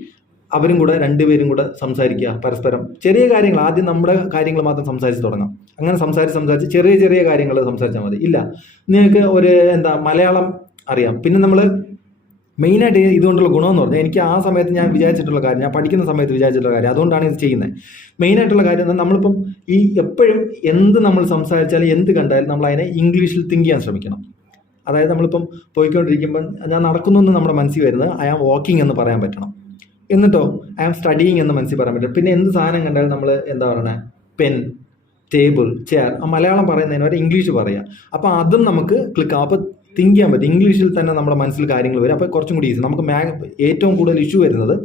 അവരും കൂടെ രണ്ടുപേരും കൂടെ സംസാരിക്കുക പരസ്പരം. ചെറിയ കാര്യങ്ങൾ, ആദ്യം നമ്മുടെ കാര്യങ്ങൾ മാത്രം സംസാരിച്ച് തുടങ്ങാം. അങ്ങനെ സംസാരിച്ച് ചെറിയ കാര്യങ്ങൾ സംസാരിച്ചാൽ മതി. ഇല്ല, നിങ്ങൾക്ക് മലയാളം അറിയാം, പിന്നെ നമ്മൾ മെയിനായിട്ട് ഇതുകൊണ്ടുള്ള ഗുണമെന്ന് പറഞ്ഞാൽ, എനിക്ക് ആ സമയത്ത് ഞാൻ വിചാരിച്ചിട്ടുള്ള കാര്യം, ഞാൻ പഠിക്കുന്ന സമയത്ത് വിചാരിച്ചിട്ടുള്ള കാര്യം, അതുകൊണ്ടാണ് ഇത് ചെയ്യുന്നത്. മെയിനായിട്ടുള്ള കാര്യം എന്നാൽ നമ്മളിപ്പം എപ്പോഴും എന്ത് നമ്മൾ സംസാരിച്ചാലും എന്ത് കണ്ടാലും നമ്മൾ അതിനെ ഇംഗ്ലീഷിൽ തിങ്ക് ചെയ്യാൻ ശ്രമിക്കണം. അതായത് നമ്മളിപ്പം പോയിക്കൊണ്ടിരിക്കുമ്പം ഞാൻ നടക്കുന്നു എന്ന് നമ്മുടെ മനസ്സിൽ വരുന്നത് ഐ ആം വാക്കിംഗ് എന്ന് പറയാൻ പറ്റണം. എന്നിട്ടോ ഐ ആം സ്റ്റഡിയിങ് എന്ന് മനസ്സിൽ പറയാൻ പറ്റും. പിന്നെ എന്ത് സാധനം കണ്ടാലും നമ്മൾ പറയുന്നത് പെൻ, ടേബിൾ, ചെയർ, മലയാളം പറയുന്നതിന് വരെ ഇംഗ്ലീഷ് പറയുക. അപ്പോൾ അതും നമുക്ക് ക്ലിക്കാവും. അപ്പോൾ തിങ്ക് ചെയ്യാൻ പറ്റും. ഇംഗ്ലീഷിൽ തന്നെ നമ്മുടെ മനസ്സിൽ കാര്യങ്ങൾ വരും. അപ്പോൾ കുറച്ചും കൂടി ഈസി. നമുക്ക് ഏറ്റവും കൂടുതൽ ഇഷ്യൂ വരുന്നത്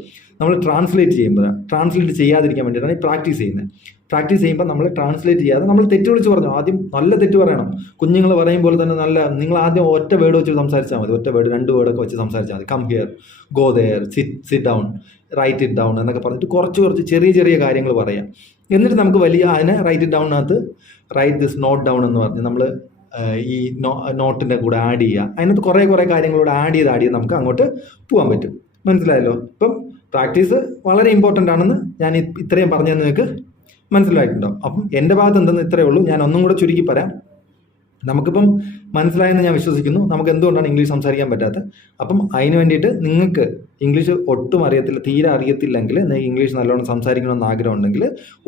നമ്മൾ ട്രാൻസ്ലേറ്റ് ചെയ്യുമ്പോഴാണ്. ട്രാൻസ്ലേറ്റ് ചെയ്യാതിരിക്കാൻ വേണ്ടിയിട്ടാണ് ഈ പ്രാക്ടീസ് ചെയ്യുന്നത്. പ്രാക്ടീസ് ചെയ്യുമ്പോൾ നമ്മൾ ട്രാൻസ്ലേറ്റ് ചെയ്യാതെ നമ്മൾ തെറ്റ് വിളിച്ച് പറഞ്ഞു. ആദ്യം നല്ല തെറ്റ് പറയണം. കുഞ്ഞുങ്ങൾ പറയും പോലെ തന്നെ നിങ്ങൾ ആദ്യം ഒറ്റ വേർഡ് വെച്ച് സംസാരിച്ചാൽ മതി. ഒറ്റ വേർഡ്, 2 വേർഡൊക്കെ വെച്ച് സംസാരിച്ചാൽ മതി. Come here, go there, sit down, write it down എന്നൊക്കെ പറഞ്ഞിട്ട് കുറച്ച് ചെറിയ കാര്യങ്ങൾ പറയാം. എന്നിട്ട് നമുക്ക് അതിനെ റൈറ്റ് ഇറ്റ് ഡൗണിനകത്ത് റൈറ്റ് ദിസ് നോട്ട് ഡൗൺ എന്ന് പറഞ്ഞ് നമ്മൾ ഈ നോട്ടിൻ്റെ കൂടെ ആഡ് ചെയ്യുക. അതിനകത്ത് കുറേ കാര്യങ്ങളോട് ആഡ് ചെയ്ത് നമുക്ക് അങ്ങോട്ട് പോകാൻ പറ്റും. മനസ്സിലായല്ലോ? ഇപ്പം പ്രാക്ടീസ് വളരെ ഇമ്പോർട്ടൻ്റ് ആണെന്ന് ഞാൻ ഇത്രയും പറഞ്ഞതെന്ന് നിങ്ങൾക്ക് മനസ്സിലായിട്ടുണ്ടാവും. അപ്പം എൻ്റെ ഭാഗത്ത് എന്തെന്ന് ഇത്രയേ ഉള്ളൂ. ഞാൻ ഒന്നും കൂടെ ചുരുക്കി പറയാം. നമുക്കിപ്പം മനസ്സിലായെന്ന് ഞാൻ വിശ്വസിക്കുന്നു. നമുക്ക് എന്തുകൊണ്ടാണ് ഇംഗ്ലീഷ് സംസാരിക്കാൻ പറ്റാത്തത്. അപ്പം അതിന് വേണ്ടിയിട്ട് നിങ്ങൾക്ക് ഇംഗ്ലീഷ് ഒട്ടും തീരെ അറിയത്തില്ലെങ്കിൽ, നിങ്ങൾക്ക് ഇംഗ്ലീഷ് നല്ലോണം സംസാരിക്കണമെന്ന് ആഗ്രഹം ഉണ്ടെങ്കിൽ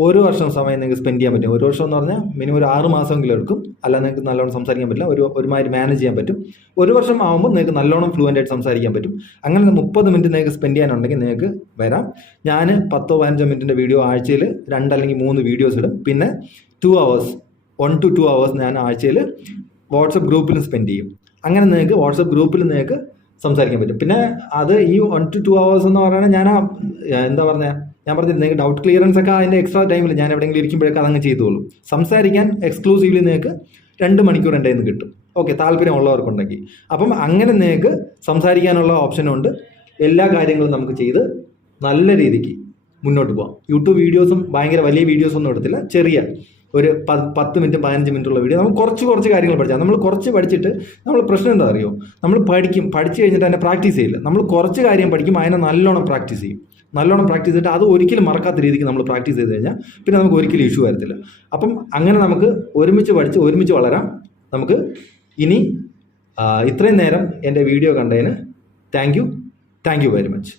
1 വർഷം സമയം നിങ്ങൾക്ക് സ്പെൻഡ് ചെയ്യാൻ പറ്റും. 1 വർഷം എന്ന് പറഞ്ഞാൽ മിനിമം ഒരു 6 മാസമെങ്കിലും എടുക്കും. അല്ല, നിങ്ങൾക്ക് നല്ലോണം സംസാരിക്കാൻ പറ്റില്ല, ഒരുമാതിരി മാനേജ് ചെയ്യാൻ പറ്റും. 1 വർഷം ആകുമ്പോൾ നിങ്ങൾക്ക് നല്ലോണം ഫ്ലുവൻ്റ് ആയിട്ട് സംസാരിക്കാൻ പറ്റും. അങ്ങനെ 30 മിനിറ്റ് നിങ്ങൾക്ക് സ്പെൻഡ് ചെയ്യാനുണ്ടെങ്കിൽ നിങ്ങൾക്ക് വരാം. ഞാൻ 10-15 മിനിറ്റിൻ്റെ വീഡിയോ ആഴ്ചയിൽ 2 അല്ലെങ്കിൽ 3 വീഡിയോസ് ഇടും. പിന്നെ 1 to 2 hours ഞാൻ ആഴ്ചയിൽ വാട്സപ്പ് ഗ്രൂപ്പിൽ സ്പെൻഡ് ചെയ്യും. അങ്ങനെ നിങ്ങൾക്ക് വാട്സപ്പ് ഗ്രൂപ്പിൽ നിങ്ങൾക്ക് സംസാരിക്കാൻ പറ്റും. പിന്നെ അത് ഈ 1 to 2 hours എന്ന് പറയുന്നത് ഞാൻ പറഞ്ഞിട്ട് നിങ്ങൾക്ക് ഡൗട്ട് ക്ലിയറൻസ് ഒക്കെ അതിൻ്റെ എക്സ്ട്രാ ടൈമിൽ ഞാൻ എവിടെയെങ്കിലും ഇരിക്കുമ്പോഴൊക്കെ അതങ്ങ് ചെയ്തോളൂ. സംസാരിക്കാൻ എക്സ്ക്ലൂസീവ്ലി നിങ്ങൾക്ക് 2 മണിക്കൂർ എൻ്റെ നിന്ന് കിട്ടും. ഓക്കെ, താല്പര്യമുള്ളവർക്കുണ്ടെങ്കിൽ. അപ്പം അങ്ങനെ നിങ്ങൾക്ക് സംസാരിക്കാനുള്ള ഓപ്ഷനുണ്ട്. എല്ലാ കാര്യങ്ങളും നമുക്ക് ചെയ്ത് നല്ല രീതിക്ക് മുന്നോട്ട് പോകാം. യൂട്യൂബ് വീഡിയോസും ഭയങ്കര വലിയ വീഡിയോസൊന്നും എടുത്തില്ല, ചെറിയ ഒരു 10 മിനിറ്റ് 15 മിനിറ്റുള്ള വീഡിയോ. നമുക്ക് കുറച്ച് കാര്യങ്ങൾ പഠിച്ചാൽ, നമ്മൾ കുറച്ച് പഠിച്ചിട്ട് നമ്മൾ പ്രശ്നം എന്താ അറിയോ, നമ്മൾ പഠിച്ചു കഴിഞ്ഞിട്ട് അതിനെ പ്രാക്ടീസ് ചെയ്യില്ല. നമ്മൾ കുറച്ച് കാര്യം പഠിക്കും, അതിനെ നല്ലോണം പ്രാക്ടീസ് ചെയ്യും. നല്ലോണം പ്രാക്ടീസ് ചെയ്തിട്ട് അത് ഒരിക്കലും മറക്കാത്ത രീതിക്ക് നമ്മൾ പ്രാക്ടീസ് ചെയ്ത് കഴിഞ്ഞാൽ പിന്നെ നമുക്ക് ഒരിക്കലും ഇഷ്യൂ വരത്തില്ല. അപ്പം അങ്ങനെ നമുക്ക് ഒരുമിച്ച് പഠിച്ച് ഒരുമിച്ച് വളരാം. നമുക്ക് ഇനി ഇത്രയും നേരം എൻ്റെ വീഡിയോ കണ്ടതിന് താങ്ക് യു വെരി മച്ച്.